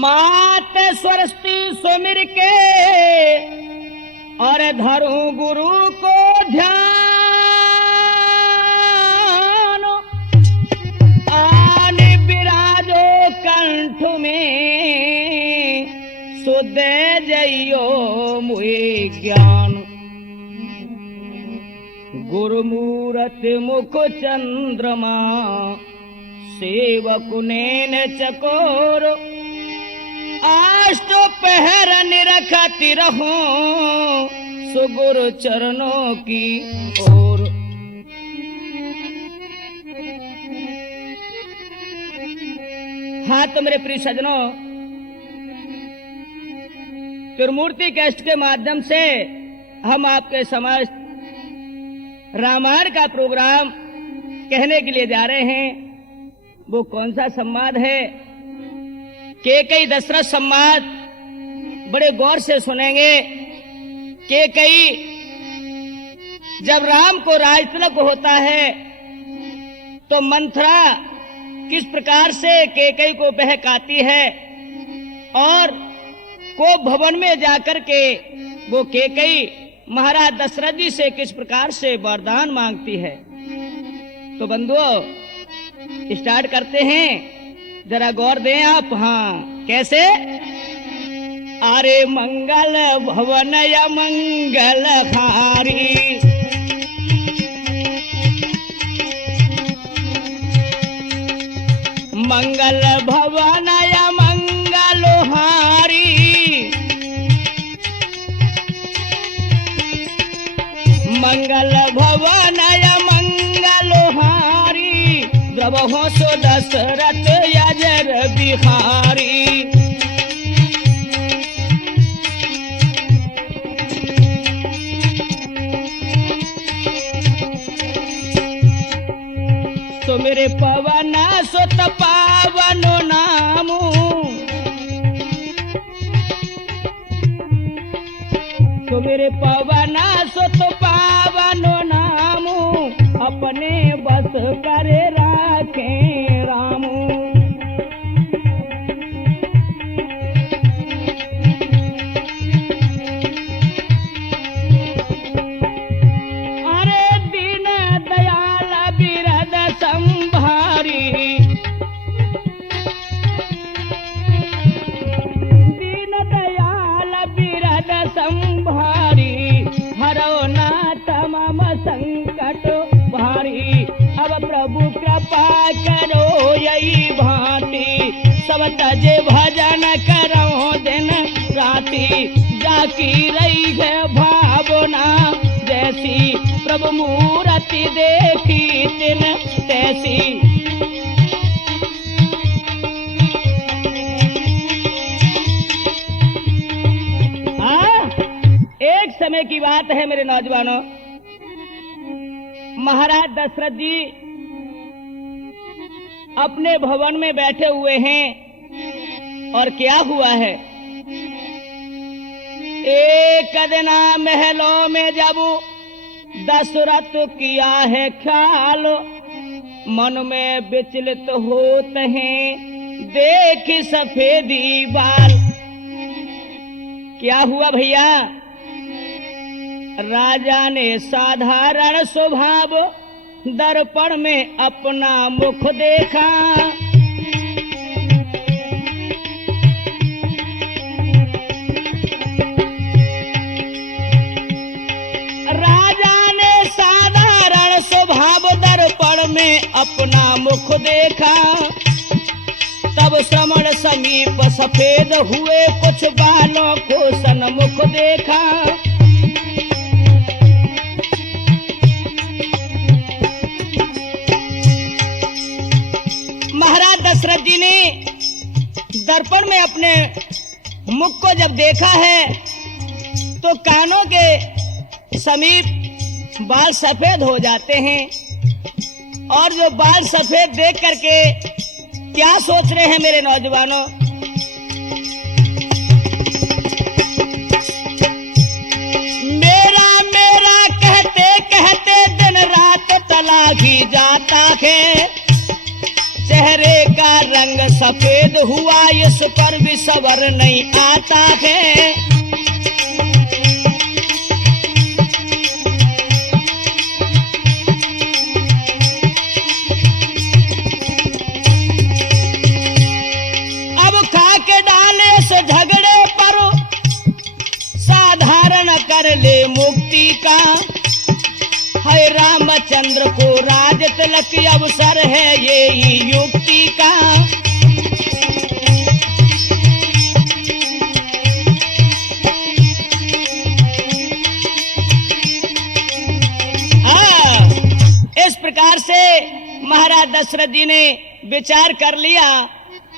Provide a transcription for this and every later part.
मात स्वरस्ती सुमिर के और धरूं गुरु को ध्यान, आन विराजो कंठ में सुदे जइयो मुए ज्ञान। गुरुमूरत मुख चंद्रमा सेवक नैन चकोर, आष्ट पहर निरखती रहूं सुगुरु चरणों की ओर। हाँ तो मेरे प्रिय सज्जनों, त्रिमूर्ति कैस्ट के माध्यम से हम आपके समस्त रामायण का प्रोग्राम कहने के लिए जा रहे हैं। वो कौन सा संवाद है? कैकेयी दशरथ संवाद बड़े गौर से सुनेंगे। कैकेयी जब राम को राजतिलक होता है तो मंथरा किस प्रकार से कैकेयी को बहकाती है और को भवन में जाकर के वो कैकेयी महाराज दशरथ जी से किस प्रकार से वरदान मांगती है। तो बंधुओं स्टार्ट करते हैं, जरा गौर दें आप। हाँ कैसे? अरे मंगल भवन या मंगल हारी, मंगल भवन या मंगल हारी, मंगल भवन या मंगल हारी, द्रवहो सो दशरथ यजर बिहारी। तो मेरे पवन सुत पावन नामू, तो मेरे पवन सुत पावन नामू, अपने बस करे राखे रामू। अरे दीन दयाल बिरद संभारी, दीन दयाल बिरद संभारी, हरो ना तमाम संकट भारी। अब प्रभु कृपा करो यही भांति, सब तजे भजन करो दिन राति। जाकी रही है भावना जैसी, प्रभु मूर्ति देखी दिन तैसी। एक समय की बात है मेरे नौजवानों, महाराज दशरथ जी अपने भवन में बैठे हुए हैं और क्या हुआ है? एक दिना महलों में जब दशरथ किया है ख्याल, मन में विचलित होते हैं देख सफेदी बाल। क्या हुआ भैया? राजा ने साधारण स्वभाव दर्पण में अपना मुख देखा, राजा ने साधारण स्वभाव दर्पण में अपना मुख देखा। तब श्रवण समीप सफेद हुए कुछ बालों को सन्मुख देखा। महाराज दशरथ जी ने दर्पण में अपने मुख को जब देखा है तो कानों के समीप बाल सफेद हो जाते हैं, और जो बाल सफेद देख करके क्या सोच रहे हैं मेरे नौजवानों? मेरा मेरा कहते कहते दिन रात तला ही जाता है। चेहरे का रंग सफेद हुआ, इस पर भी सबर नहीं आता है। अब खा के डाले से झगड़े पर साधारण कर ले मुक्ति का, है रामचंद्र को राज तिलक अवसर है ये ही युक्ति का। इस प्रकार से महाराज दशरथ जी ने विचार कर लिया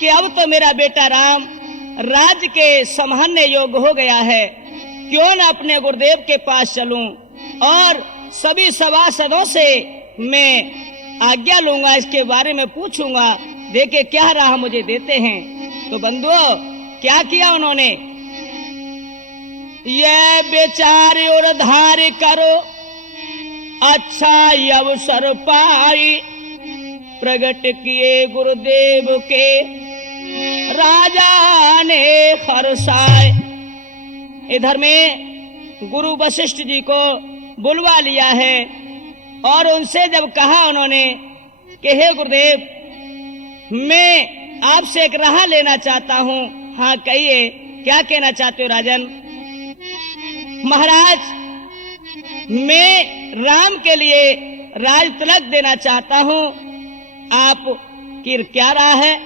कि अब तो मेरा बेटा राम राज्य के संभालने योग्य हो गया है, क्यों न अपने गुरुदेव के पास चलूं और सभी सभासदों से मैं आज्ञा लूंगा, इसके बारे में पूछूंगा, देखे क्या राह मुझे देते हैं। तो बंधुओं क्या किया उन्होंने, ये विचार और धार्य करो अच्छा अवसर पाई, प्रकट किए गुरुदेव के राजा ने हर्षाए। इधर में गुरु वशिष्ठ जी को बुलवा लिया है और उनसे जब कहा उन्होंने कि हे गुरुदेव मैं आपसे एक राह लेना चाहता हूँ। हाँ कहिए क्या कहना चाहते हो राजन। महाराज मैं राम के लिए राज तिलक देना चाहता हूँ, आप की क्या राह है।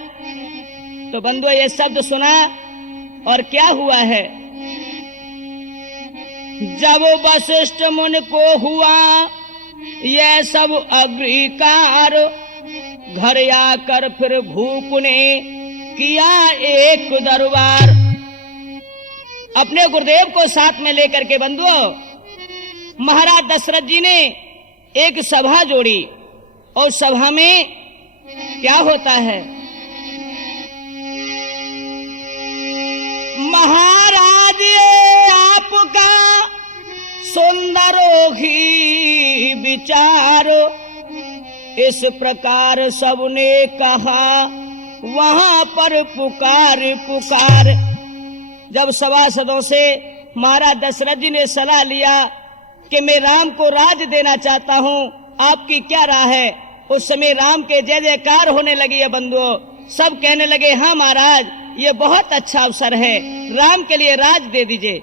तो बंधुओं ये शब्द सुना और क्या हुआ है, जब वशिष्ठ मुनि को हुआ यह सब अग्रीकार, घर आकर फिर भूप ने किया एक दरबार। अपने गुरुदेव को साथ में लेकर के बंधुओं महाराज दशरथ जी ने एक सभा जोड़ी और सभा में क्या होता है, महाराज आपका सुंदरो ही विचारो, इस प्रकार सबने कहा वहां पर पुकार पुकार। जब सभासदों से महाराज दशरथ जी ने सलाह लिया कि मैं राम को राज देना चाहता हूँ, आपकी क्या राय है, उस समय राम के जय जयकार होने लगी है बंधुओं। सब कहने लगे हाँ महाराज ये बहुत अच्छा अवसर है, राम के लिए राज दे दीजिए।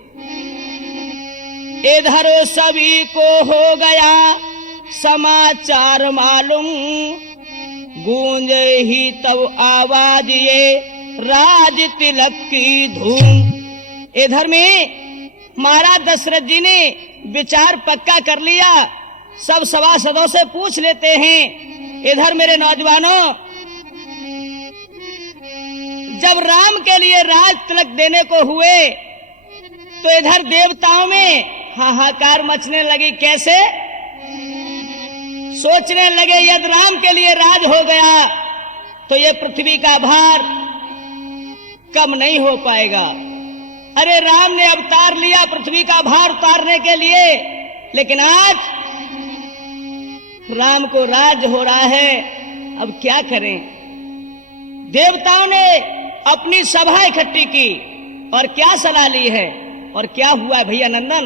इधर सभी को हो गया समाचार मालूम, गूंज ही तब आवाज ये राज तिलक की धूम। इधर में महाराज दशरथ जी ने विचार पक्का कर लिया, सब सभासदों से पूछ लेते हैं। इधर मेरे नौजवानों जब राम के लिए राज तिलक देने को हुए तो इधर देवताओं में हाहाकार मचने लगी। कैसे, सोचने लगे यदि राम के लिए राज हो गया तो ये पृथ्वी का भार कम नहीं हो पाएगा। अरे राम ने अवतार लिया पृथ्वी का भार उतारने के लिए, लेकिन आज राम को राज हो रहा है, अब क्या करें। देवताओं ने अपनी सभा इकट्ठी की और क्या सलाह ली है और क्या हुआ है भैया नंदन।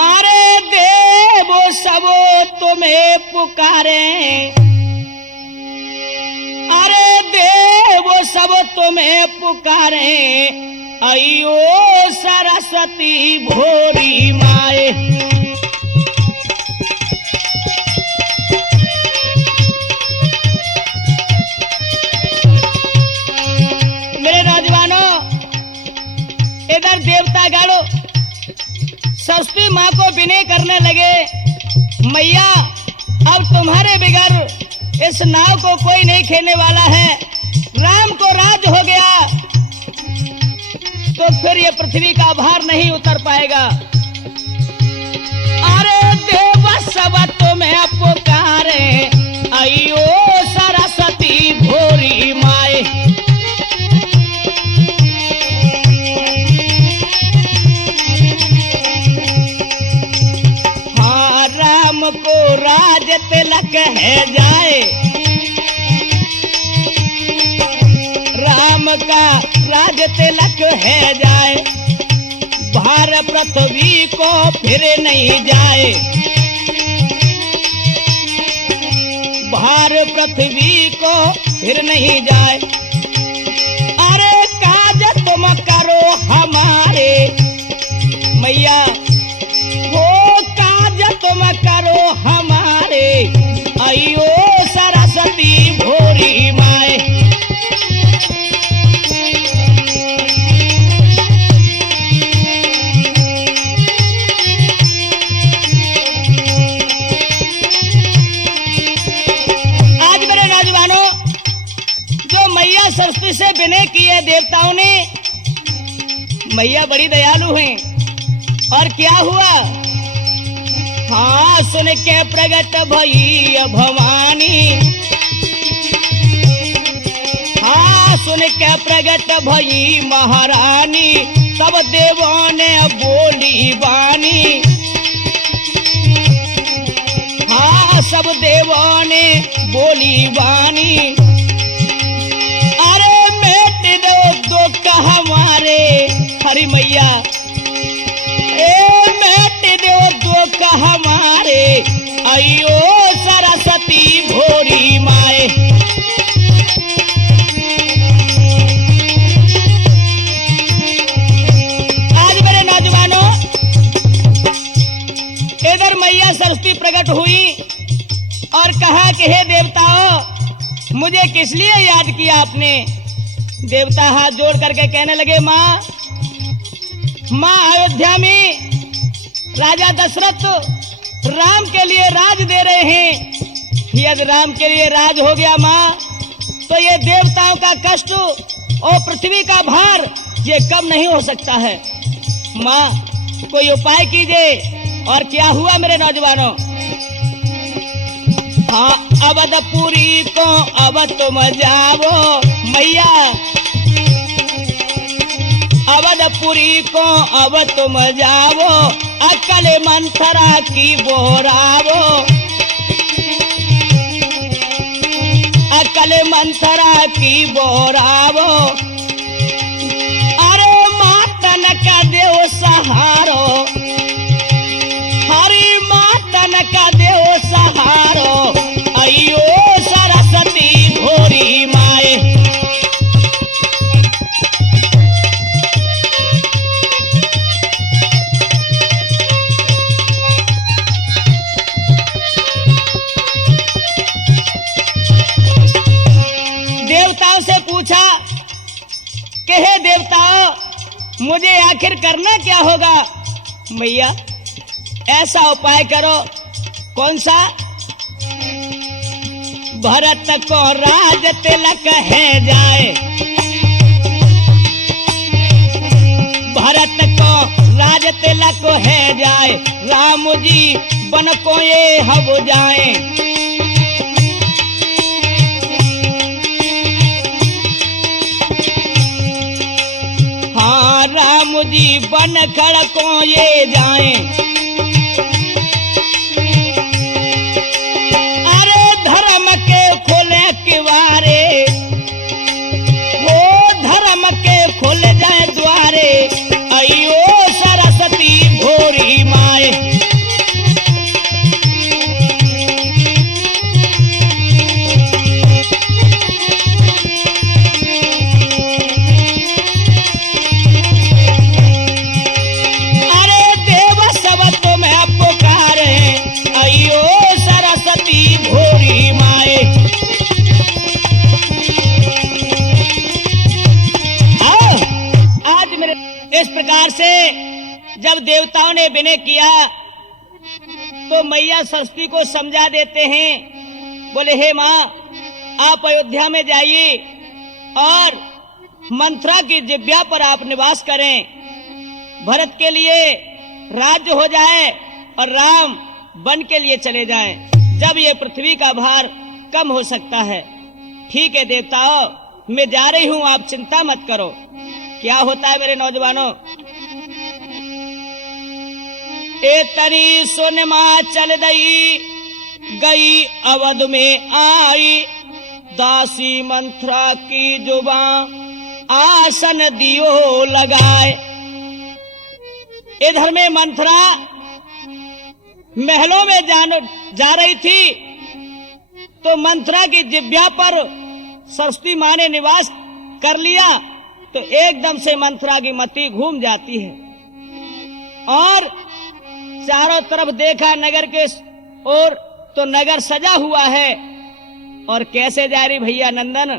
अरे देवो सबो तुम्हें पुकारे, अरे देवो सब तुम्हें पुकारे, अयो सरस्वती भोरी माए। मेरे नौजवानों इधर देवता गाड़ो सरस्वती माँ को विनय करने लगे, मैया अब तुम्हारे बिगड़ इस नाव को कोई नहीं खेलने वाला है, राम को राज हो गया तो फिर ये पृथ्वी का भार नहीं उतर पाएगा। अरे देव सब तुम्हें पुकारे, अयो सरस्वती भोरी माए। हाँ राम को राज तिलक है जाए, का राज तिलक है जाए, भार पृथ्वी को फिर नहीं जाए, भार पृथ्वी को फिर नहीं जाए। अरे काज तुम करो हमारे मैया, वो काज तुम करो हमारे, अयो सरस्वती भोरी माए। आज मेरे नौजवानों, जो मैया सरस्वती से विनय किए देवताओं ने, मैया बड़ी दयालु हैं। और क्या हुआ? हाँ, सुन के प्रगट भई भवानी, हाँ सुन के प्रगट भई महारानी, सब देवों ने बोली वाणी, हाँ सब देवों ने बोली वाणी। अरे मेट दो दुख हमारे, हरि मैया दुख हमारे, अयो सरस्वती भोरी माए। आज मेरे नौजवानों, इधर मैया सरस्वती प्रकट हुई और कहा कि हे देवताओं, मुझे किस लिए याद किया आपने? देवता हाथ जोड़ करके कहने लगे, माँ अयोध्या में राजा दशरथ राम के लिए राज दे रहे हैं। यदि राम के लिए राज हो गया माँ, तो ये देवताओं का कष्ट और पृथ्वी का भार ये कम नहीं हो सकता है। माँ कोई उपाय कीजिए। और क्या हुआ मेरे नौजवानों? हाँ, अवधपुरी को अब तुम जाओ मैया, अवधपुरी को अब तुम जाओ, अकल मंथरा की बोरावो, अकल मंथरा की बोरावो। अरे मातन का देव सहारो, हरि मातन का देव सहारो, अयो सरस्वती भोरी माए। देवताओं से पूछा कि हे देवताओं, मुझे आखिर करना क्या होगा? मैया ऐसा उपाय करो। कौन सा? भरत को राज तिलक है जाए, भरत को राज तिलक है जाए, राम जी बन को ये हब जाए। हाँ राम जी बन खड़ को ये जाए। अरे धर्म के खोले किवारे, वो धर्म के खोल जाए द्वारे, अयो सरस्वती भोरी माए। इस प्रकार से जब देवताओं ने विनय किया तो मैया सरस्वती को समझा देते हैं। बोले हे माँ, आप अयोध्या में जाइए और मंथरा की जिह्वा पर आप निवास करें, भरत के लिए राज्य हो जाए और राम वन के लिए चले जाएं, जब ये पृथ्वी का भार कम हो सकता है। ठीक है देवताओं, मैं जा रही हूं, आप चिंता मत करो। क्या होता है मेरे नौजवानों? ए तरी सुन मां चल दई, गई अवध में आई, दासी मंथरा की जुबां, आसन दियो लगाए। इधर में मंथरा महलों में जा रही थी तो मंथरा की जिह्वा पर सरस्वती मां ने निवास कर लिया तो एकदम से मंथरा की मति घूम जाती है और चारों तरफ देखा नगर के ओर तो नगर सजा हुआ है। और कैसे जा रही भैया नंदन?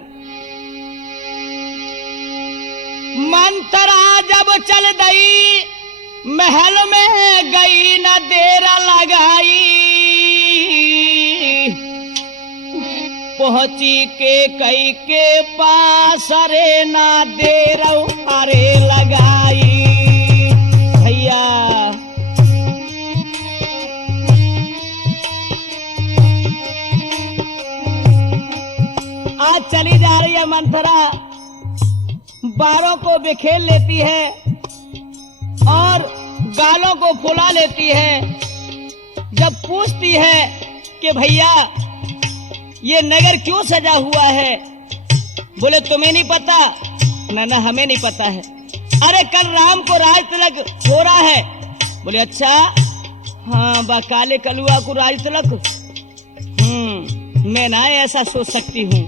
मंथरा जब चल गई महल में गई न देर लगाई, पहुंची के कई के पास अरे ना देर अरे लगाई। भैया आज चली जा रही है मंथरा, बारों को बिखेर लेती है और गालों को फुला लेती है। जब पूछती है कि भैया ये नगर क्यों सजा हुआ है, बोले तुम्हें नहीं पता? ना हमें नहीं पता है। अरे कल राम को राज तिलक हो रहा है। बोले अच्छा, हाँ बा काले कलुआ को राज तिलक, मैं ना ऐसा सोच सकती हूँ।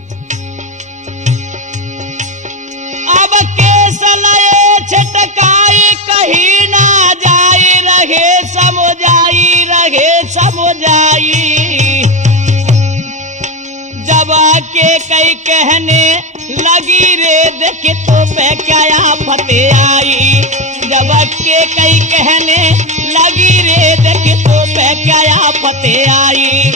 अब केस लये छटकाई कहीं ना जाई, रहे समझाई। जब आके कई कहने लगी रे देख तो पे क्या आफत आई। जब आके कई कहने लगी रे देख तो पे क्या आफत आई।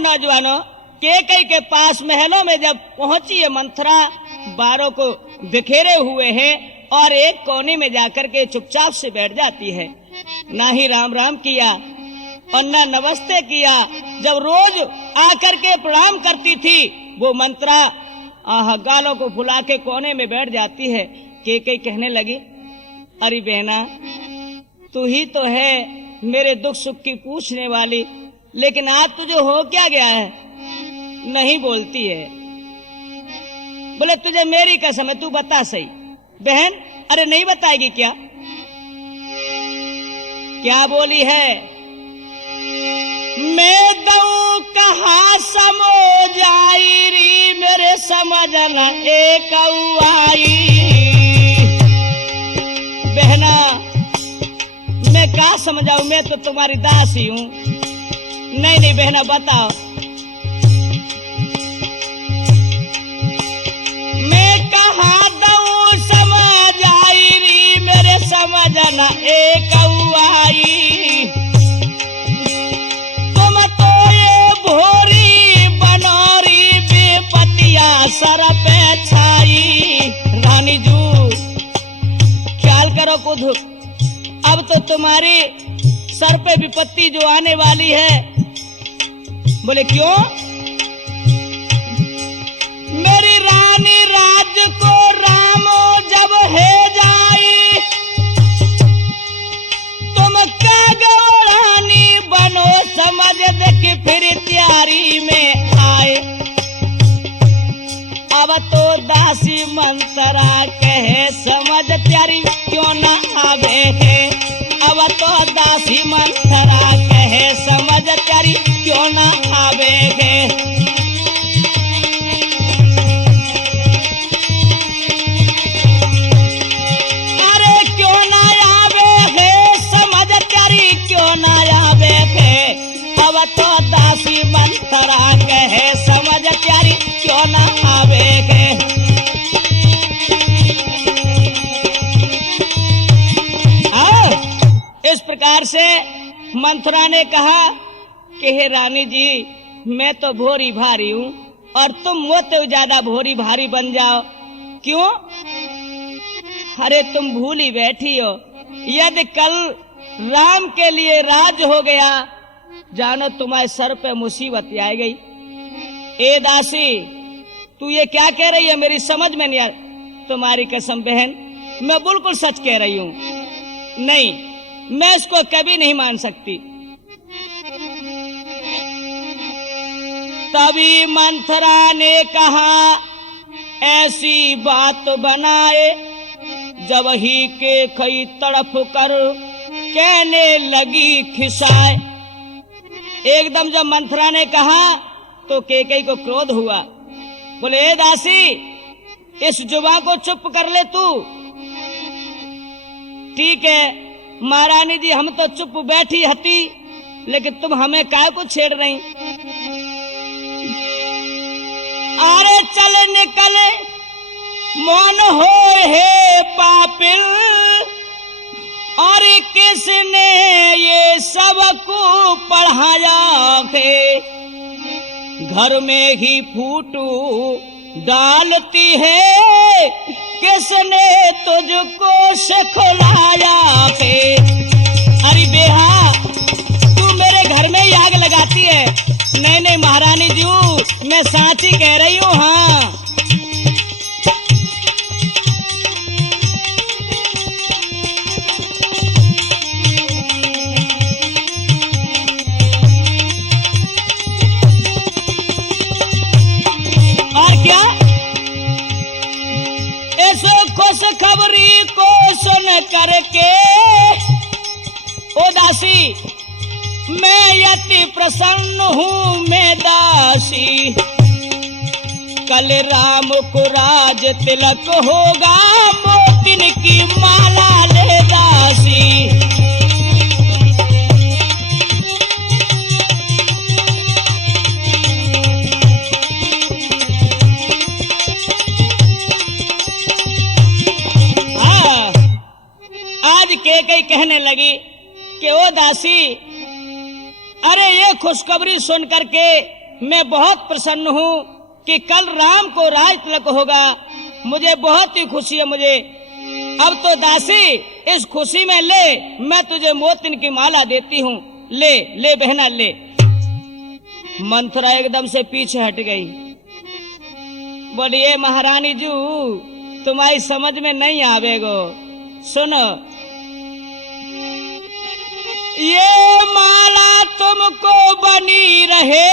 नौजवानों केकई के पास महलों में जब पहुंची है मंथरा, बारों को बिखेरे हुए हैं और एक कोने में जाकर के चुपचाप से बैठ जाती है। ना ही राम राम किया और ना नमस्ते किया। जब रोज आकर के प्रणाम करती थी वो मंथरा गालों को फुला के कोने में बैठ जाती है। केकई कहने लगी, अरे बहना तू ही तो है मेरे दुख सुख की पूछने वाली, लेकिन आज तुझे हो क्या गया है? नहीं बोलती है। बोले तुझे मेरी कसम है, तू बता सही। बहन अरे नहीं बताएगी क्या? क्या बोली है? मैं दऊ कहाँ समो जाई री मेरे समझना एक आई। बहना मैं क्या समझाऊं, मैं तो तुम्हारी दासी हूं। नहीं बहना बताओ। मैं कहाँ दऊं समझ आई री मेरे समझना एक आई। तुम तो ये भोरी बनोरी बेपतिया सर पे छाई। रानी जू ख्याल करो खुद, अब तो तुम्हारी सर पे विपत्ति जो आने वाली है। बोले क्यों? मेरी रानी राज को रामो जब है जाई, तुम क्या गौरानी बनो समझ देख फिर तैयारी में आए। अब तो दासी मंतरा कहे समझ तैयारी क्यों ना आवे है। अब तो दासी मंथरा कहे समझ तैयारी क्यों ना आवे है। अरे क्यों ना आवे है समझ तैयारी क्यों ना आवे है। अब तो दासी मंथरा कहे समझ तैयारी क्यों ना आवे है। इस प्रकार से मंथरा ने कहा कि हे रानी जी मैं तो भोरी भारी हूं और तुम मुझसे ज्यादा भोरी भारी बन जाओ। क्यों? अरे तुम भूली बैठी हो, यदि कल राम के लिए राज हो गया, जानो तुम्हारे सर पे मुसीबत आ गई। ए दासी तू ये क्या कह रही है, मेरी समझ में नहीं आ। तुम्हारी कसम बहन मैं बिल्कुल सच कह रही हूं। नहीं, मैं इसको कभी नहीं मान सकती। तभी मंथरा ने कहा, ऐसी बात बनाए, जब ही के कई तड़फ कर कहने लगी खिसाए। एकदम जब मंथरा ने कहा तो केकई को क्रोध हुआ। बोले, ए दासी, इस जुबान को चुप कर ले तू। ठीक है महारानी जी, हम तो चुप बैठी हती, लेकिन तुम हमें काय को छेड़ रही? अरे चल निकले मौन हो हे पापिल, और किसने ये सबको पढ़ाया है? घर में ही फूटू डालती है, किसने तुझको सिखलाया है? अरे बेहा, तू मेरे घर में ही आग लगाती है। नहीं नहीं महारानी जी, मैं साची कह रही हूँ। हाँ, खबरी को सुन करके ओ दासी, मैं अति प्रसन्न हूँ मैं दासी। कल राम को राज तिलक होगा, मोतिन की माला ले दासी। केकई कहने लगी कि ओ दासी, अरे ये खुशखबरी सुन करके मैं बहुत प्रसन्न हूँ कि कल राम को राज तिलक होगा। मुझे बहुत ही खुशी है मुझे। अब तो दासी, इस खुशी में ले, मैं तुझे मोतिन की माला देती हूँ। ले ले बहना ले। मंथरा एकदम से पीछे हट गई। बोलिए महारानी जी, तुम्हारी समझ में नहीं आवेगो। सुनो, ये माला तुमको बनी रहे,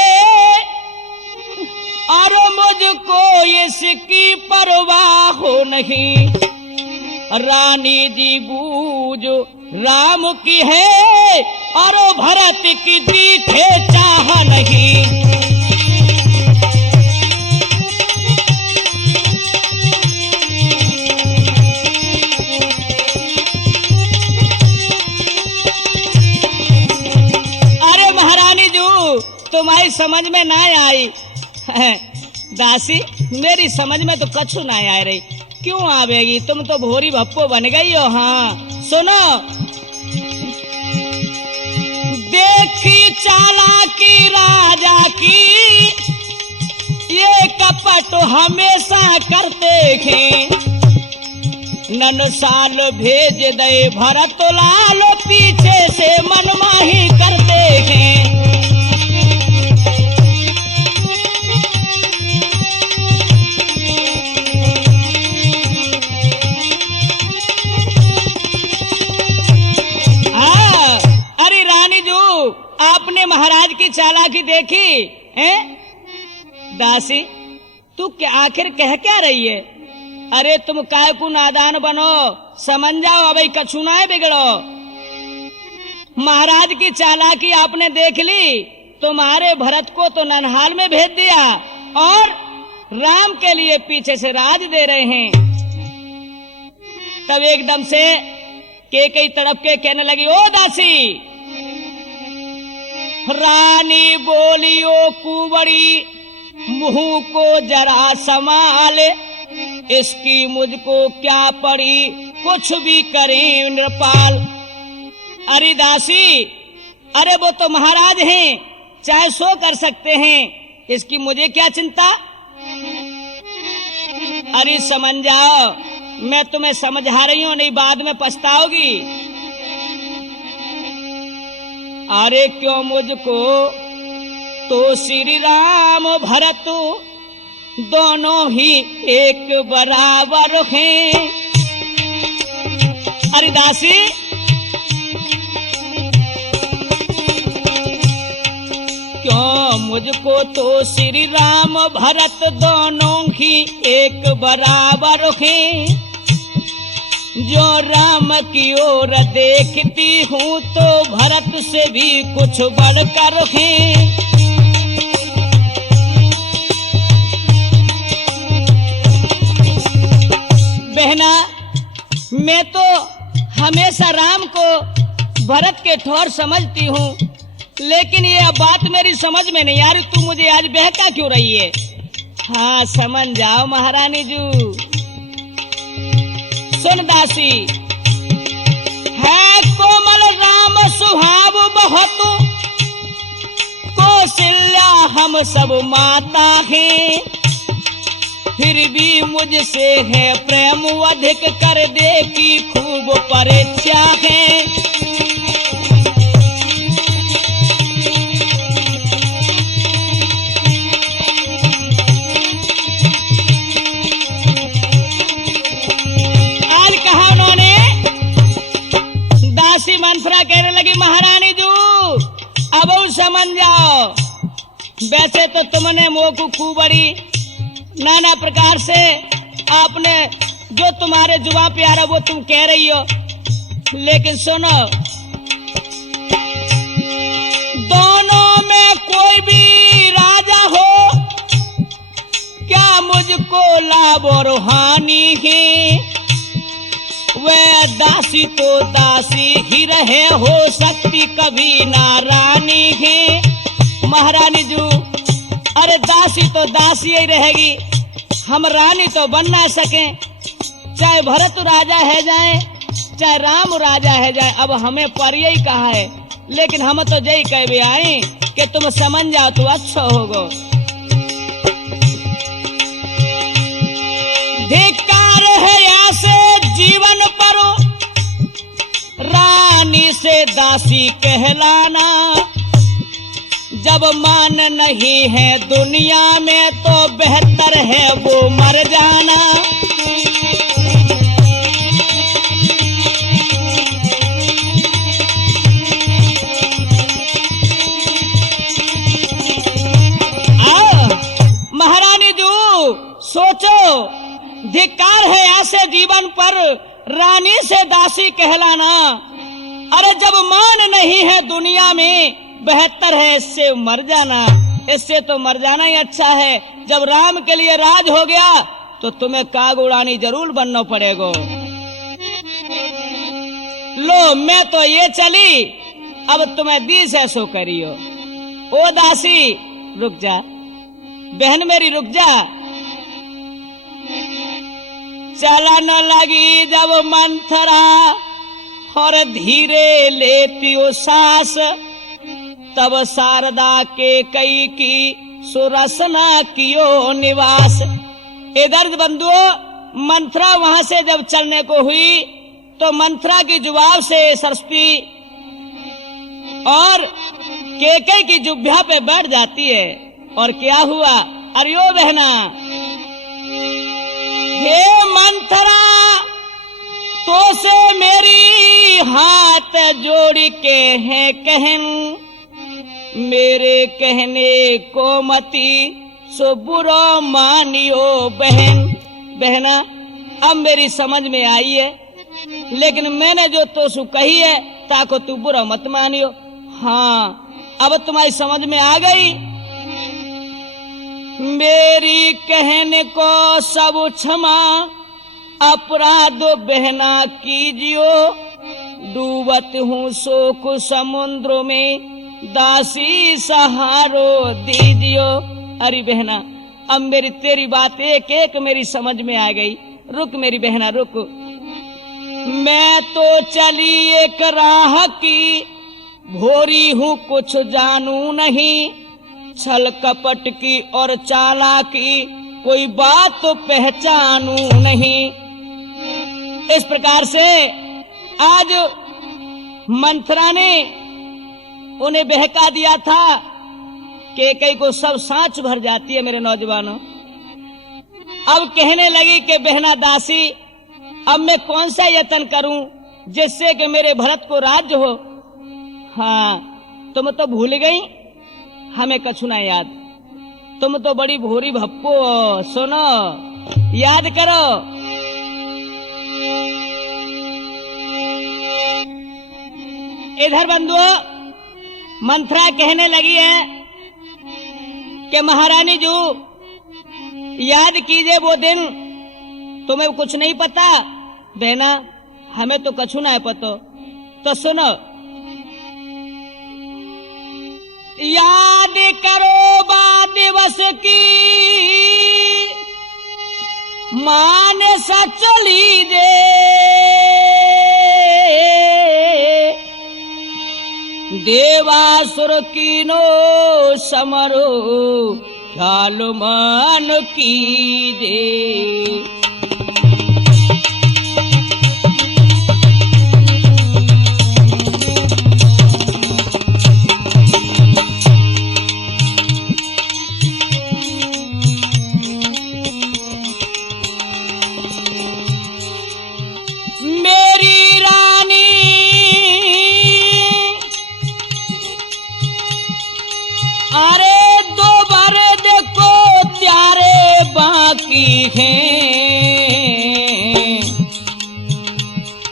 और मुझको इसकी परवाह हो नहीं। रानी जी बूझो राम की है, और भरत की दिखे चाह नहीं। तुम्हारी समझ में ना आई। दासी, मेरी समझ में तो कछु ना आ रही। क्यों आवेगी? तुम तो भोरी भप्पो बन गई हो। हाँ सुनो, देखी चालाकी राजा की, ये कपट हमेशा करते हैं। नन साल भेज दे भरत लाल, पीछे से मनमाही करते हैं। आपने महाराज की चालाकी देखी है? दासी, तू क्या आखिर कह क्या रही है? अरे तुम काय को नादान बनो, समझ जाओ, अभी कछु ना है बिगड़ो। महाराज की चालाकी आपने देख ली, तुम्हारे भरत को तो ननहाल में भेज दिया, और राम के लिए पीछे से राज दे रहे हैं। तब एकदम से केकई तड़प के कहने लगी, ओ दासी, रानी बोली, ओ कुंवरी, मुंह को जरा संभाल, इसकी मुझको क्या पड़ी, कुछ भी करे नृपाल। अरे दासी, अरे वो तो महाराज हैं, चाहे सो कर सकते हैं, इसकी मुझे क्या चिंता। अरे समझ जाओ, मैं तुम्हें समझा रही हूं, नहीं बाद में पछताओगी। अरे क्यों मुझको, तो श्री राम भरत दोनों ही एक बराबर हैं। अरे दासी, क्यों मुझको तो श्री राम भरत दोनों ही एक बराबर हैं। जो राम की ओर देखती हूँ तो भरत से भी कुछ बढ़कर हैं। बहना, मैं तो हमेशा राम को भरत के ठौर समझती हूँ, लेकिन ये अब बात मेरी समझ में नहीं आ रही। तू मुझे आज बहका क्यों रही है? हाँ, समझ जाओ महारानी जू। सुन दासी, है कोमल राम सुहाव बहुत, कौशल्या हम सब माता हैं। फिर भी मुझसे है प्रेम अधिक, कर दे की खूब परीक्षा है। आज कहा उन्होंने, दासी मंथरा कहने लगी, महारानी जू अब समझ जाओ। वैसे तो तुमने मोह को खूब बड़ी नाना प्रकार से आपने जो तुम्हारे जुबान पे आ रहा वो तुम कह रही हो, लेकिन सुनो, दोनों में कोई भी राजा हो, क्या मुझको लाभ और हानि है। वह दासी तो दासी ही रहे, हो सकती कभी ना रानी है। महारानी जू, अरे दासी तो दासी ही रहेगी, हम रानी तो बन ना सके। चाहे भरत राजा है जाए, चाहे राम राजा है जाए, अब हमें पर यही कहा है। लेकिन हम तो यही कह भी आए कि तुम समझ जाओ तो अच्छा होगा। धिक्कार है ऐसे जीवन पर, रानी से दासी कहलाना। जब मान नहीं है दुनिया में तो बेहतर है वो मर जाना। महारानी जू सोचो, धिक्कार है ऐसे जीवन पर, रानी से दासी कहलाना। अरे जब मान नहीं है दुनिया में, बेहतर है इससे मर जाना। इससे तो मर जाना ही अच्छा है। जब राम के लिए राज हो गया तो तुम्हें काग उड़ानी जरूर बनना पड़ेगा। लो, मैं तो ये चली, अब तुम्हें दी से सो करियो। ओ दासी रुक जा, बहन मेरी रुक जा। चलन लगी जब मंथरा और धीरे लेती हो सांस, तब शारदा के कई की सुरसना कियो निवास। इधर बंधुओं, मंथरा वहां से जब चलने को हुई तो मंथरा की जुबान से सरस्वती और केकई की जुब्भा पे बैठ जाती है। और क्या हुआ? अरे ओ बहना, हे मंथरा, तो से मेरी हाथ जोड़ के है कहन, मेरे कहने को मती सो बुरा मानियो बहन। बहना, अब मेरी समझ में आई है, लेकिन मैंने जो तो सु कही है ताको तू बुरा मत मानियो। हाँ, अब तुम्हारी समझ में आ गई। मेरी कहने को सब क्षमा, अपराध बहना कीजियो, डूबत हूँ शोक समुद्र में, दासी सहारो दीजियो। अरे बहना, अब मेरी तेरी बात एक एक मेरी समझ में आ गई। रुक मेरी बहना रुक। मैं तो चली एक राह की, भोरी हूँ कुछ जानू नहीं, छल कपट की और चालाकी कोई बात तो पहचानू नहीं। इस प्रकार से आज मंथरा ने उन्हें बहका दिया था कि कई को सब सांच भर जाती है मेरे नौजवानों। अब कहने लगी कि बहना दासी, अब मैं कौन सा यत्न करूं जिससे कि मेरे भरत को राज्य हो। हाँ, तुम तो भूल गई, हमें कछु ना याद। तुम तो बड़ी भोरी भप्पो हो। सुनो, याद करो। इधर बंधुओं, मंथरा कहने लगी है कि महारानी जी, याद कीजिए वो दिन, तुम्हें कुछ नहीं पता। बहना, हमें तो कछु ना है पतो। तो सुनो, याद करो बा दिवस की मान सच लीजे, देवासुर कीनो समरो ख्याल मान कीजे।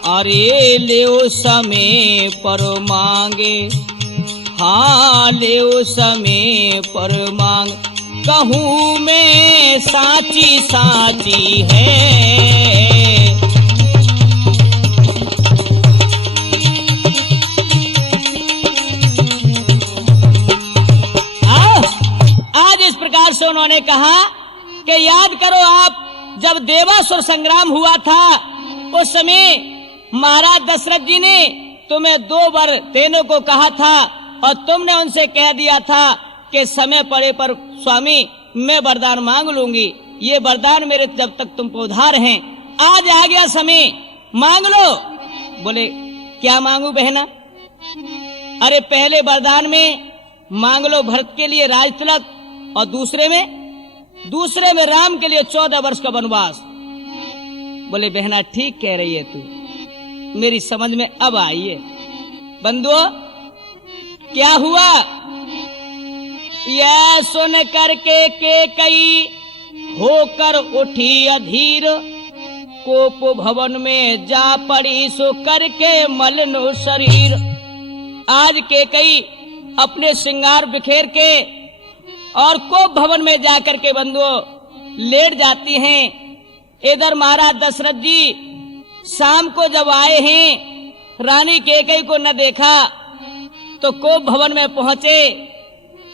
अरे ले समय पर मांगे, हाँ ले समय पर मांग, कहूँ मैं साची साची है। आज इस प्रकार से उन्होंने कहा कि याद करो आप, जब देवासुर संग्राम हुआ था उस समय महाराज दशरथ जी ने तुम्हें 2 वर देने को कहा था और तुमने उनसे कह दिया था कि समय पड़े पर स्वामी मैं वरदान मांग लूंगी। ये वरदान मेरे जब तक तुम उधार हैं, आज आ गया समय, मांग लो। बोले क्या मांगू बहना? अरे पहले वरदान में मांग लो भरत के लिए राज तिलक, और दूसरे में राम के लिए 14 वर्ष का वनवास। बोले बहना ठीक कह रही है तू, मेरी समझ में अब आई है। बंधुओं, क्या हुआ? यह सुन करके के कई होकर उठी अधीर, कोप भवन में जा पड़ी सो करके मलनो शरीर। आज के कई अपने श्रृंगार बिखेर के और कोप भवन में जाकर के बंधुओं लेट जाती हैं। इधर महाराज दशरथ जी शाम को जब आए हैं, रानी कैकेयी को न देखा तो कोप भवन में पहुंचे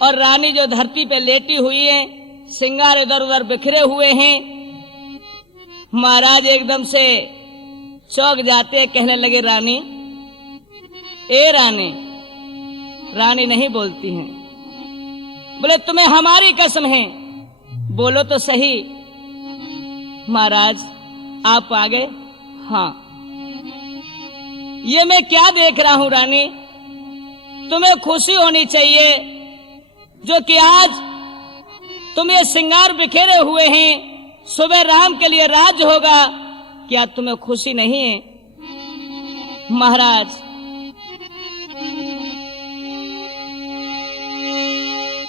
और रानी जो धरती पे लेटी हुई है, श्रृंगार इधर उधर बिखरे हुए हैं। महाराज एकदम से चौंक जाते, कहने लगे रानी, ए रानी। रानी नहीं बोलती हैं। बोले तुम्हें हमारी कसम है, बोलो तो सही। महाराज आप आ गए? हाँ। ये मैं क्या देख रहा हूं रानी? तुम्हें खुशी होनी चाहिए जो कि आज तुम ये श्रृंगार बिखेरे हुए हैं, सुबह राम के लिए राज होगा। क्या तुम्हें खुशी नहीं है? महाराज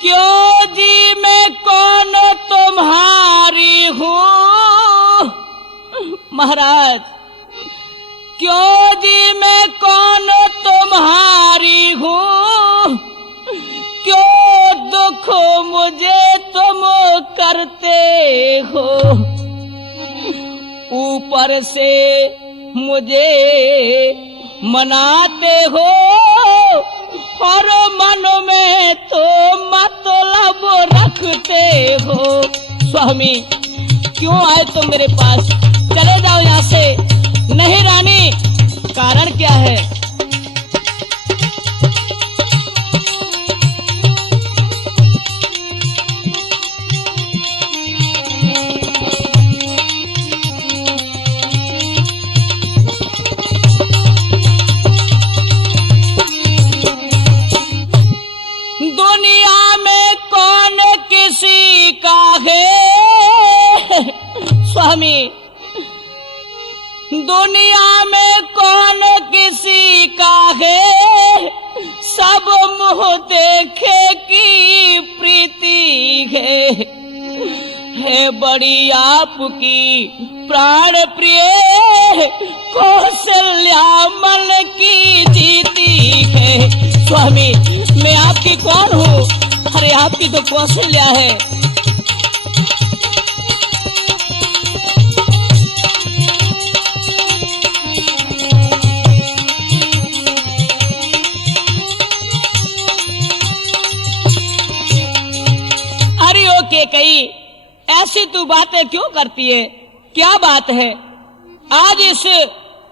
क्यों जी मैं कौन तुम्हारी हूँ? महाराज क्यों जी मैं कौन तुम्हारी हूँ? क्यों दुख मुझे तुम करते हो? ऊपर से मुझे मनाते हो और मन में तो मतलब रखते हो। स्वामी क्यों आए तुम मेरे पास? चले जाओ यहाँ से। नहीं रानी, कारण क्या है? दुनिया में कौन किसी का है? स्वामी दुनिया में कौन है बड़ी आपकी प्राण प्रिय, कौशल्या मन की जीती है। स्वामी मैं आपकी कौन हूँ? अरे आपकी तो कौशल्या है। अरे ओके कही ऐसी तू बातें क्यों करती है? क्या बात है? आज इस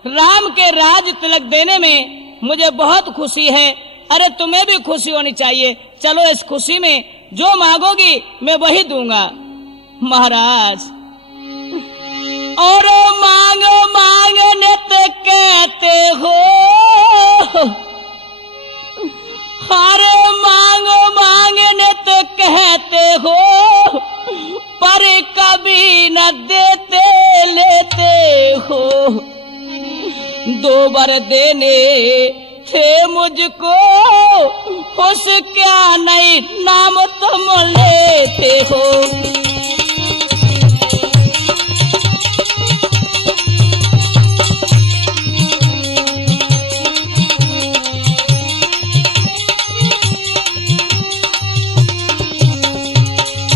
राम के राज तिलक देने में मुझे बहुत खुशी है। अरे तुम्हें भी खुशी होनी चाहिए। चलो इस खुशी में जो मांगोगी मैं वही दूंगा। महाराज और मांगने तो कहते हो, अरे मांगने तो कहते हो, पर कभी न देते लेते हो। 2 बार देने थे मुझको, उस क्या नहीं नाम तुम लेते हो।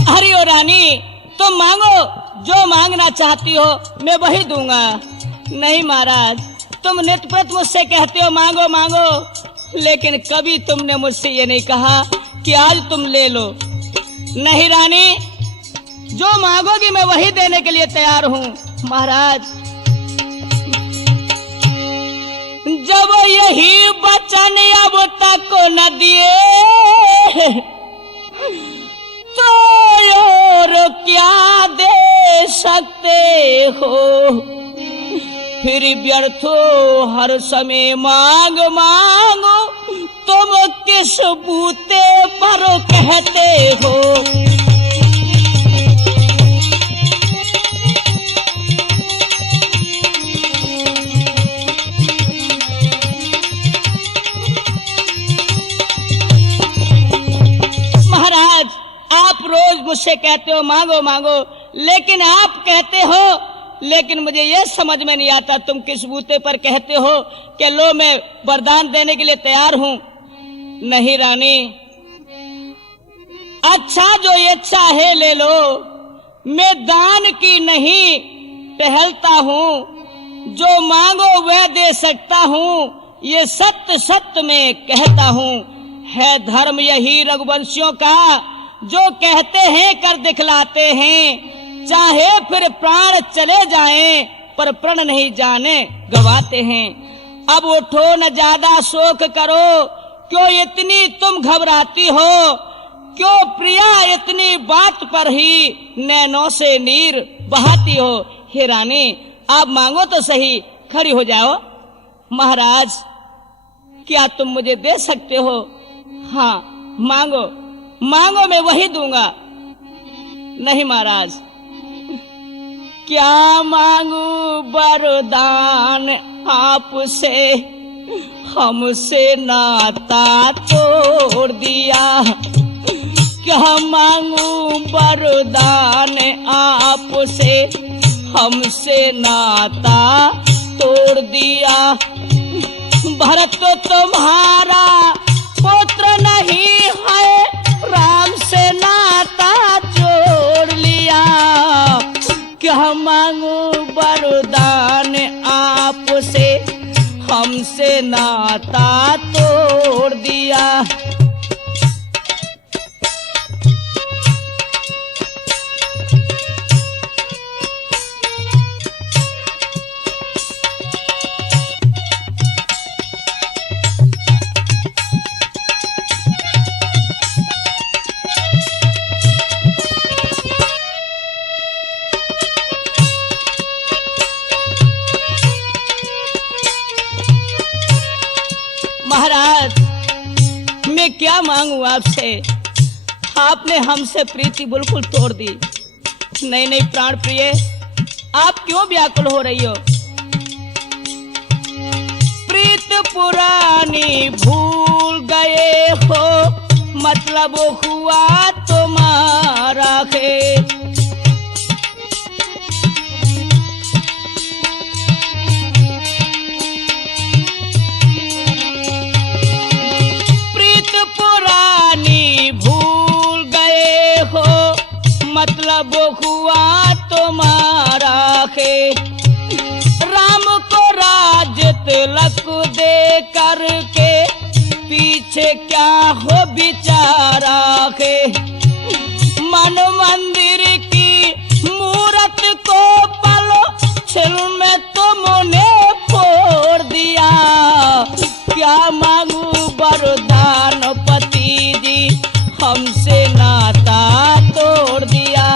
अरे ओ रानी तुम मांगो, जो मांगना चाहती हो मैं वही दूंगा। नहीं महाराज, तुम नित्य प्रति मुझसे कहते हो मांगो मांगो, लेकिन कभी तुमने मुझसे ये नहीं कहा कि आज तुम ले लो। नहीं रानी, जो मांगोगी मैं वही देने के लिए तैयार हूँ। महाराज जब यही वचन अब तक न दिए, तो और क्या दे सकते हो? फिर व्यर्थो हर समय मांग मांगो, तुम किस बूते पर कहते हो? महाराज आप रोज मुझसे कहते हो मांगो मांगो, लेकिन आप कहते हो, लेकिन मुझे यह समझ में नहीं आता तुम किस बूते पर कहते हो कि लो मैं वरदान देने के लिए तैयार हूं। नहीं रानी, अच्छा जो इच्छा है ले लो, मैं दान की नहीं टहलता हूं, जो मांगो वह दे सकता हूं, ये सत्य सत्य में कहता हूं। है धर्म यही रघुवंशियों का, जो कहते हैं कर दिखलाते हैं, चाहे फिर प्राण चले जाएं पर प्रण नहीं जाने गवाते हैं। अब उठो न ज्यादा शोक करो, क्यों इतनी तुम घबराती हो? क्यों प्रिया इतनी बात पर ही नैनों से नीर बहाती हो? हे रानी आप मांगो तो सही, खड़ी हो जाओ। महाराज क्या तुम मुझे दे सकते हो? हाँ मांगो मांगो, मैं वही दूंगा। नहीं महाराज, क्या मांगू वरदान आपसे, हमसे नाता तोड़ दिया। क्या मांगू वरदान आपसे, हमसे नाता तोड़ दिया। भरत तो तुम्हारा पुत्र नहीं है, राम से नाता जोड़ लिया। क्या मांगू वरदान आपसे, हमसे नाता तोड़ दिया। महाराज मैं क्या मांगू आपसे, आपने हमसे प्रीति बिल्कुल तोड़ दी। नहीं नहीं प्राण प्रिय, आप क्यों व्याकुल हो रही हो? प्रीत पुरानी भूल गए हो, मतलब हुआ तुम्हारा है। अब हुआ तुम्हारा खे। राम को राज तिलक दे करके पीछे क्या हो बिचारा खे। मन मंदिर की मूरत को पलो छिल में तुमने फोड़ दिया। क्या मांगू वरदान पति जी, हमसे नाता तोड़ दिया।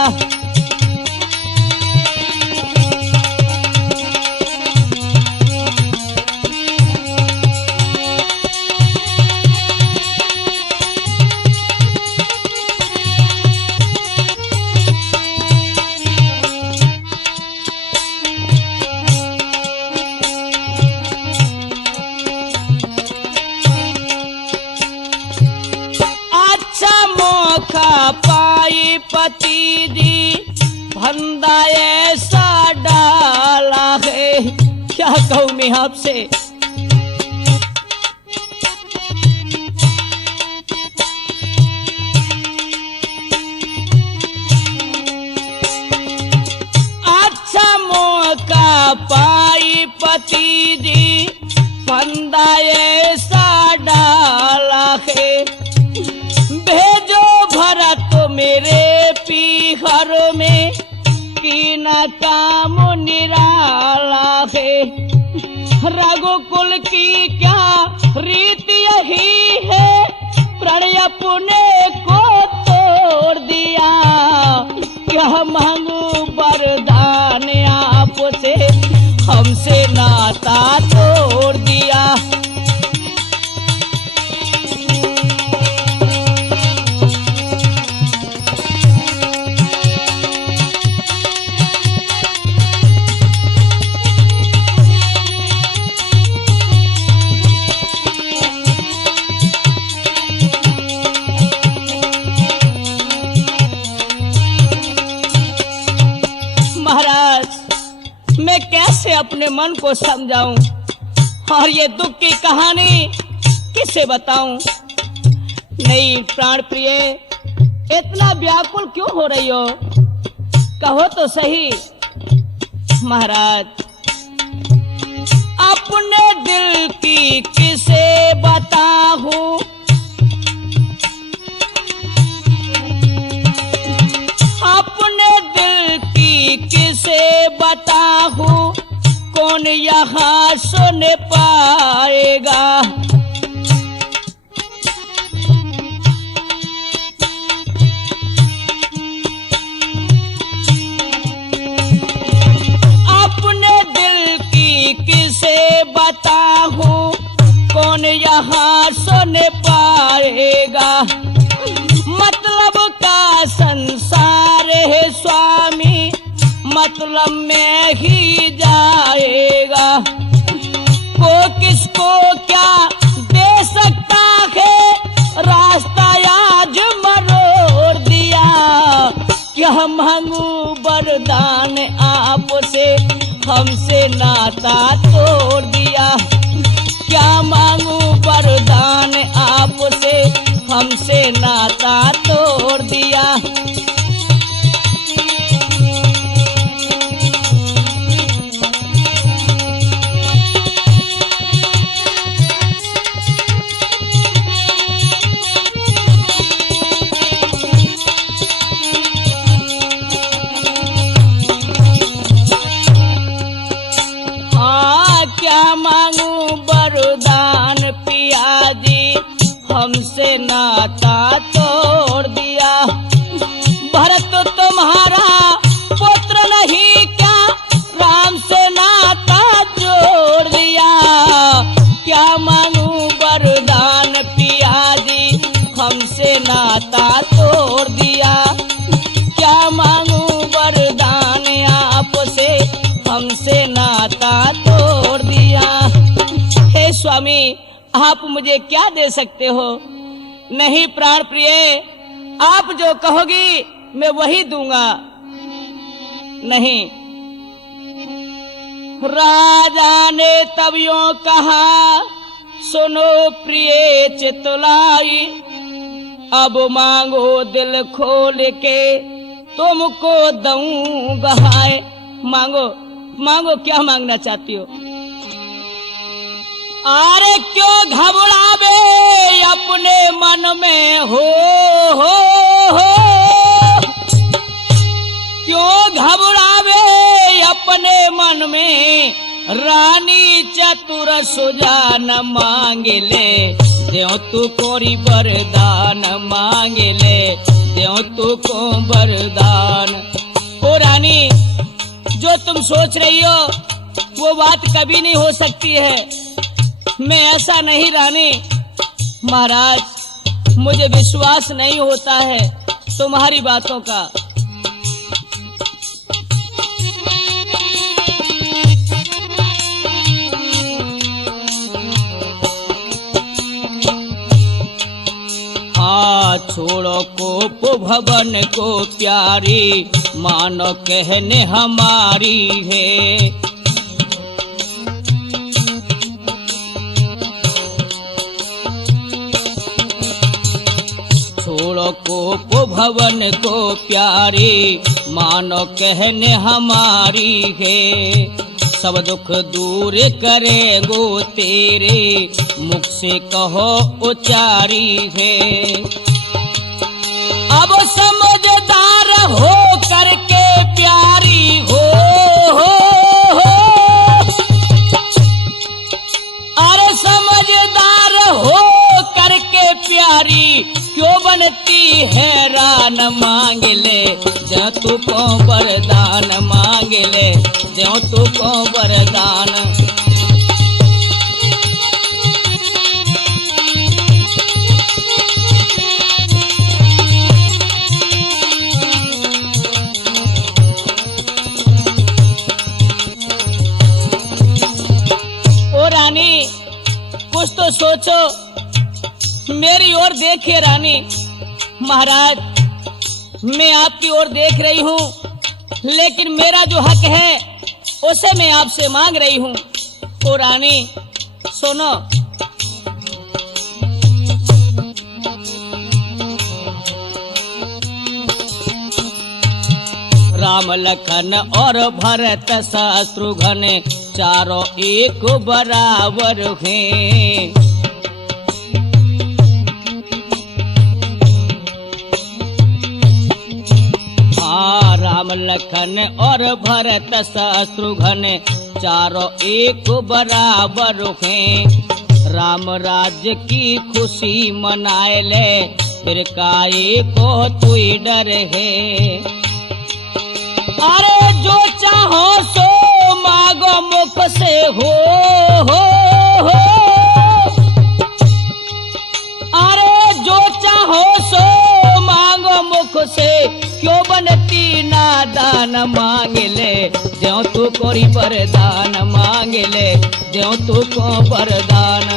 पाई पति जी फंदा ऐसा डाला है। क्या कहूं मैं आपसे। अच्छा मौका पाई पति जी फंदा ऐसा डाला है। भेजो भरत मेरे पीहर में की न काम निराला है। रघुकुल की क्या रीति यही है, प्रणय अपने को तोड़ दिया। क्या मांगू वरदान आपसे, हमसे नाता तोड़ दिया। महाराज मैं कैसे अपने मन को समझाऊं और ये दुख की कहानी किसे बताऊं। नहीं प्राण प्रिय, इतना व्याकुल क्यों हो रही हो, कहो तो सही। महाराज अपने दिल की किसे बताऊं, अपने दिल की किसे बताऊं, कौन यहाँ सुन पाएगा। अपने दिल की किसे बताऊं, कौन यहाँ सुन पाएगा। मतलब का संसार है स्वामी, मतलब में ही जाएगा। को किसको क्या दे सकता है, रास्ता आज मरोड़ दिया। क्या मांगू वरदान आपसे, हमसे नाता तोड़ दिया। क्या मांगू वरदान आपसे, हमसे नाता तोड़ दिया। हाँ क्या मांगू वरदान पिया जी, हमसे नाता तोड़ दिया। भरत तुम्हारा पुत्र नहीं क्या, राम से नाता जोड़ दिया। क्या मांगू वरदान पिया जी, हमसे नाता तोड़ दिया। क्या मांगू वरदान आपसे, हमसे नाता तोड़ दिया। हे स्वामी आप मुझे क्या दे सकते हो। नहीं प्राण प्रिय, आप जो कहोगी मैं वही दूंगा। नहीं। राजा ने तब यूं कहा, सुनो प्रिय चितलाई, अब मांगो दिल खोल के, तुमको दऊं गहाए। मांगो मांगो, क्या मांगना चाहती हो? अरे क्यों घबरावे अपने मन में हो, क्यों घबरावे अपने मन में, रानी चतुर सुजान मांगे ले, देव तू कोरी वरदान मांगे ले, देव तू को वरदान। ओ रानी, जो तुम सोच रही हो वो बात कभी नहीं हो सकती है। मैं ऐसा नहीं रानी। महाराज, मुझे विश्वास नहीं होता है तुम्हारी बातों का। हाँ, छोड़ो कोप भवन को प्यारी, मानो कहने हमारी है। छोड़ो कोप भवन को प्यारी, मानो कहने हमारी है। सब दुख दूर करेगो तेरे, मुख से कहो उचारी है। अब समझदार हो करके प्यारी हो, अरे समझदार हो करके प्यारी, क्यों बनती हैरान मांग ले, जो तू को वरदान मांग ले, जो तू को वरदान। ओ रानी, कुछ तो सोचो, मेरी ओर देखिए रानी। महाराज, मैं आपकी ओर देख रही हूँ, लेकिन मेरा जो हक है उसे मैं आपसे मांग रही हूँ। ओ रानी सुनो, राम लखन और भरत शत्रुघ्न चारों एक बराबर हैं। राम लखन और भरत शत्रुघ्न चारों एक बराबर हैं। राम राज्य की खुशी मनाए ले, फिर काहे को तू डर है। अरे जो चाहो सो मांगो मुख से हो, अरे जो चाहो सो मांगो मुख से, क्यों बनती नादान मांग ले, जो तू कोरी वरदान मांग ले, जो तू को वरदान।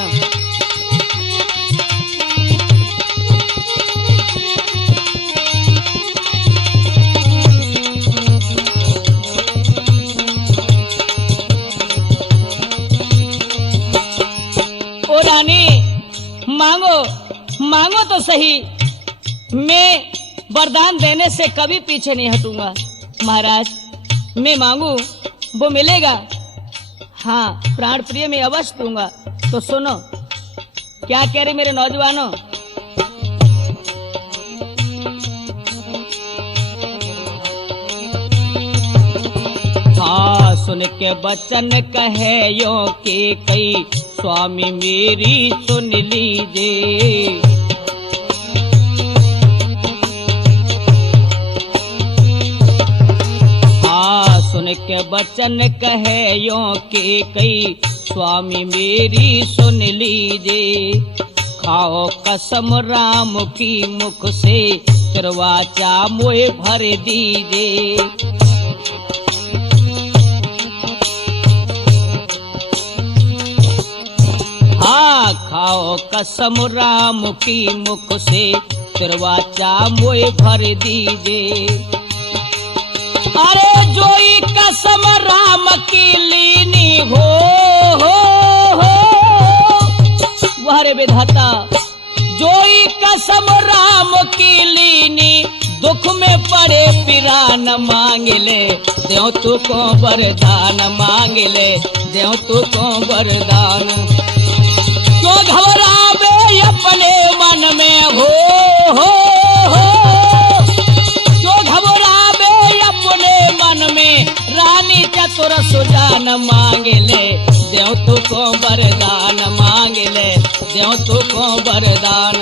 ओ रानी, मांगो मांगो तो सही, मैं वरदान देने से कभी पीछे नहीं हटूंगा। महाराज, मैं मांगू वो मिलेगा। हाँ, प्राण प्रिय में अवश्य दूंगा। तो सुनो, क्या कह रहे मेरे नौजवानों? हाँ, सुन के बचन कहे यो के कई, स्वामी मेरी सुन लीजिए। सुन के बचन कहे यो के कई, स्वामी मेरी सुन लीजिए। खाओ कसम राम की मुख से, करवाचा मोए भर दीजिए। हाँ, खाओ कसम राम की मुख से, करवाचा मोए भर दीजिए। अरे जोई कसम राम की लीनी हो, वह रे विधाता, जोई कसम राम की लीनी, दुख में पड़े पीरा न मांग ले, देव तू को वरदान मांग ले, देव तू को वरदान। क्यों घबरावे अपने मन में हो, क्यों घबरावे अपने मन में, रानी चतुर सुजान मांग ले, देव तू को वरदान मांग ले, देव तू को वरदान।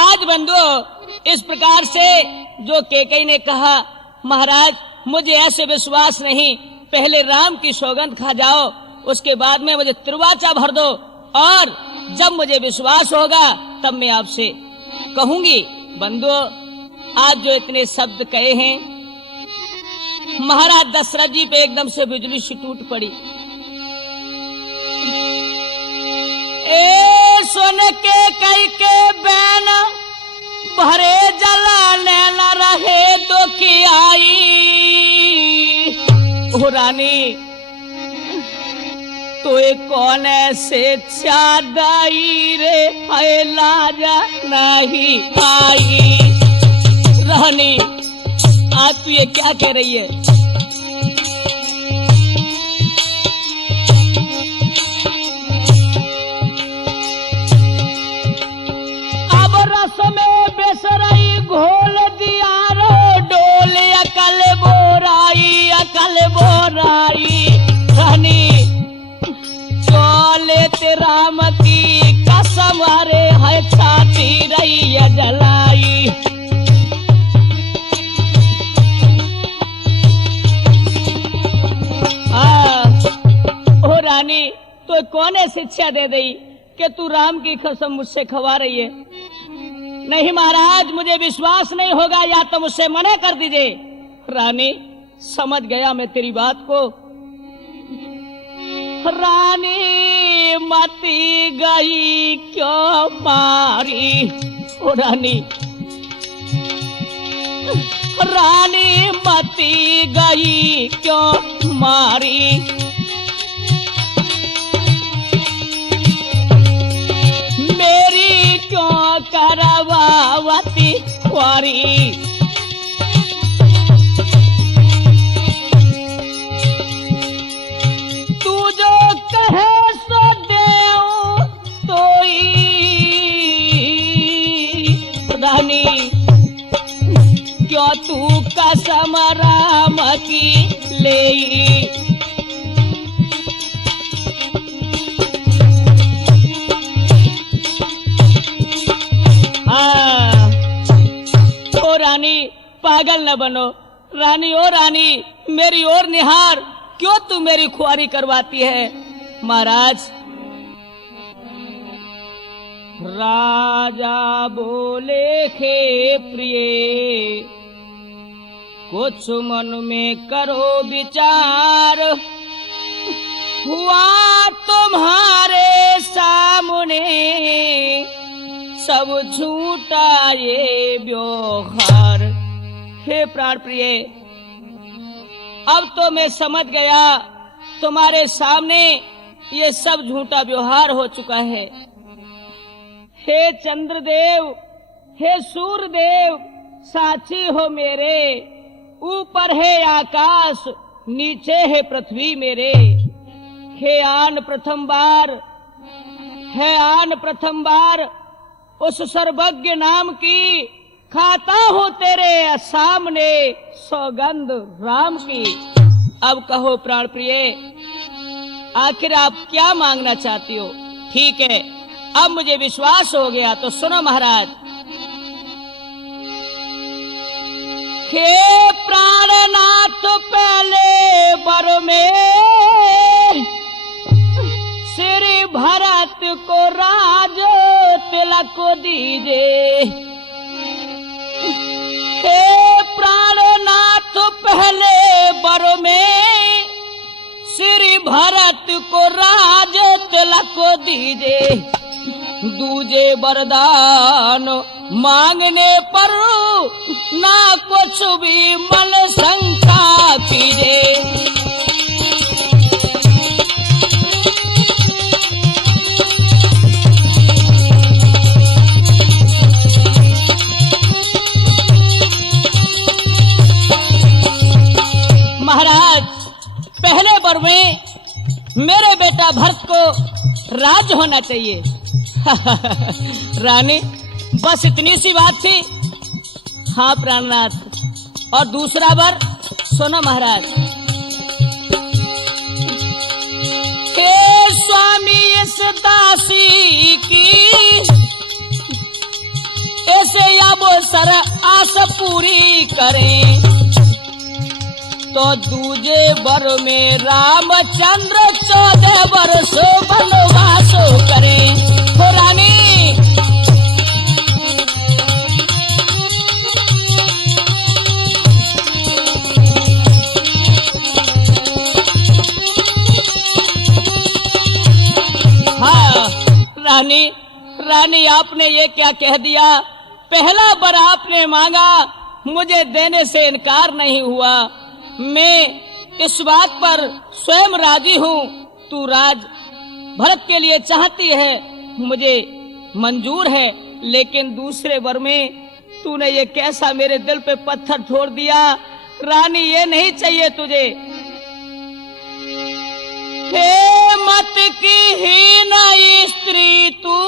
आज बंधुओं, इस प्रकार से जो कैकेयी ने कहा, महाराज मुझे ऐसे विश्वास नहीं, पहले राम की सौगंध खा जाओ, उसके बाद में मुझे तिरवाचा भर दो, और जब मुझे विश्वास होगा तब मैं आपसे कहूंगी। बंधुओं, आज जो इतने शब्द कहे हैं, महाराज दशरथ जी पे एकदम से बिजली सी टूट पड़ी। ए सुन के कई के बैन भरे जला नैना रहे तो की आई, ओ रानी तो कौन ऐसे चादाई रे, है लाजा नहीं आई। रानी आप ये क्या कह रही है? अब रस में बेसरई घोल दिया रो, डोल अकल बोराई, अकल बोराई। रानी चले राम की कसम रे, है छाती रही है जलाई। ओ रानी तो कौन है शिक्षा दे दी कि तू राम की कसम मुझसे खवा रही है? नहीं महाराज, मुझे विश्वास नहीं होगा, या तो मुझसे मना कर दीजिए। रानी समझ गया मैं तेरी बात को। रानी मती गई क्यों मारी, ओ रानी, रानी मती गई क्यों मारी। मेरी क्यों करवावती वारी। तू जो कहे सो देऊं तोई, रानी क्यों तू कसम राम की ले। ओ रानी पागल न बनो। रानी ओ रानी मेरी ओर निहार, क्यों तू मेरी खुआरी करवाती है? महाराज राजा बोले खे प्रिय, कुछ मन में करो विचार, हुआ तुम्हारे सामने सब झूठा ये व्यवहार। हे प्राण प्रिय, अब तो मैं समझ गया तुम्हारे सामने ये सब झूठा व्यवहार हो चुका है। हे चंद्रदेव, हे सूर्यदेव, साक्षी हो मेरे, ऊपर है आकाश, नीचे है पृथ्वी मेरे। हे आन प्रथम बार, है आन प्रथम बार उस सर्वज्ञ नाम की, खाता हूं तेरे सामने सौगंध राम की। अब कहो प्राण प्रिय, आखिर आप क्या मांगना चाहती हो? ठीक है, अब मुझे विश्वास हो गया, तो सुनो महाराज। हे प्राणनाथ पहले बर में, श्री भरत को राज तिलक को दीजे। हे प्राणनाथ पहले बर में, श्री भरत को राज तिलक को दीजे। दूजे वरदान मांगने पर ना कुछ भी मन शंका कीजे। राजा भरत को राज होना चाहिए। रानी बस इतनी सी बात थी। हाँ प्राणनाथ। और दूसरा वर सुनो महाराज। हे स्वामी इस दासी की ऐसे अब सर आस पूरी करें, तो दूजे वर में रामचंद्र 14 वर्ष वनवास करें। हो रानी हाँ रानी, रानी आपने ये क्या कह दिया? पहला वर आपने मांगा, मुझे देने से इनकार नहीं हुआ। मैं इस बात पर स्वयं राजी हूँ। तू राज भरत के लिए चाहती है, मुझे मंजूर है। लेकिन दूसरे वर में तूने ये कैसा मेरे दिल पे पत्थर छोड़ दिया? रानी ये नहीं चाहिए तुझे। हे मत की हीन स्त्री तू,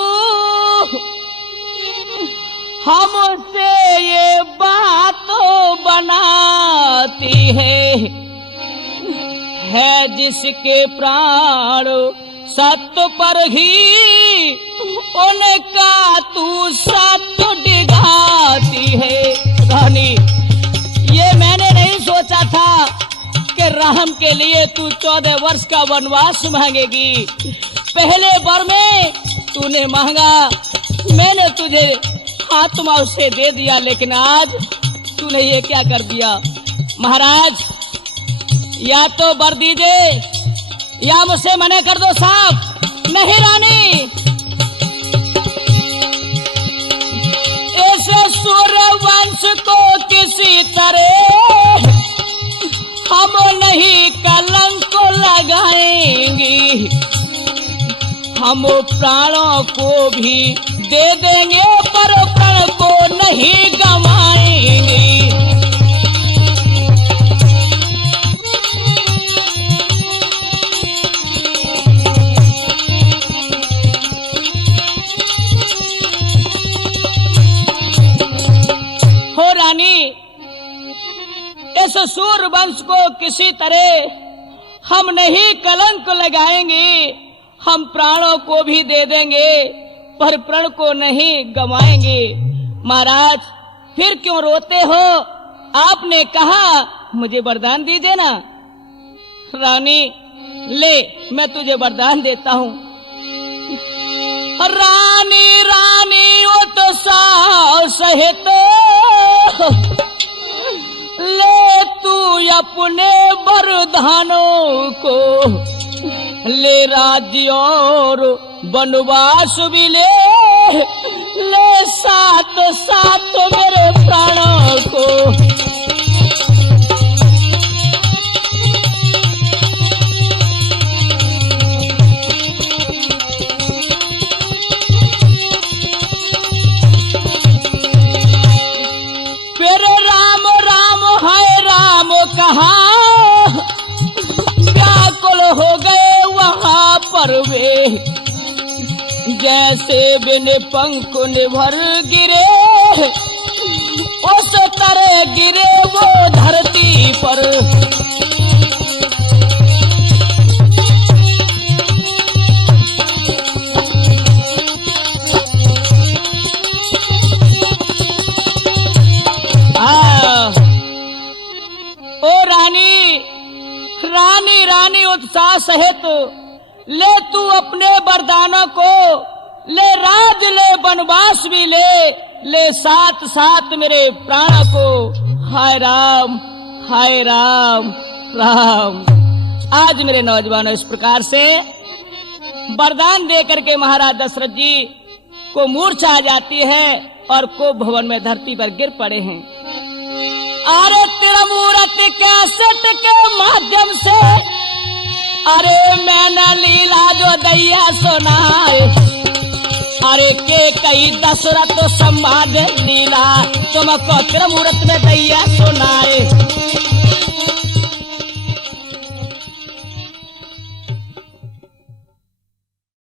हमसे ये बातों बनाती है जिसके प्राण सत्य पर ही उनका तू सत्य डिगाती है। रानी ये मैंने नहीं सोचा था कि राम के लिए तू 14 वर्ष का वनवास मांगेगी। पहले वर में तूने मांगा, मैंने तुझे आत्मा उसे दे दिया, लेकिन आज तूने ये क्या कर दिया? महाराज या तो वर दीजिए या मुझसे मना कर दो साहब। नहीं रानी, इस सूर्यवंश को किसी तरह हम नहीं कलंक लगाएंगे। हम प्राणों को भी दे देंगे पर प्रण को नहीं गवाएंगे। हो रानी, इस सूर्यवंश को किसी तरह हम नहीं कलंक लगाएंगे। हम प्राणों को भी दे देंगे पर प्रण को नहीं गवाएंगे। महाराज फिर क्यों रोते हो? आपने कहा मुझे वरदान दीजिए ना। रानी ले, मैं तुझे वरदान देता हूँ। रानी रानी उत्साह सहित ले तू अपने वरदानों को, ले राज्य और वनवास भी ले साथ साथ मेरे प्राणों को। फिर राम राम हाय राम कहा, व्याकुल हो गए वहां पर वे, जैसे बिन पंख निभर गिरे उस तरह गिरे वो धरती पर। ओ रानी रानी रानी उत्साह सहित ले तू अपने वरदानों को, ले राज ले वनवास भी ले साथ साथ मेरे प्राण को। हाय राम राम। आज मेरे नौजवानों इस प्रकार से वरदान दे करके महाराज दशरथ जी को मूर्छा आ जाती है और को भवन में धरती पर गिर पड़े हैं। अरे तेरा मूर्ति कैसेट के माध्यम से, अरे मैंने लीला जो दैया सुनाए, अरे के कई दशरथ संवाद लीला तुमको तेरा मूर्त में दैया सुनाए।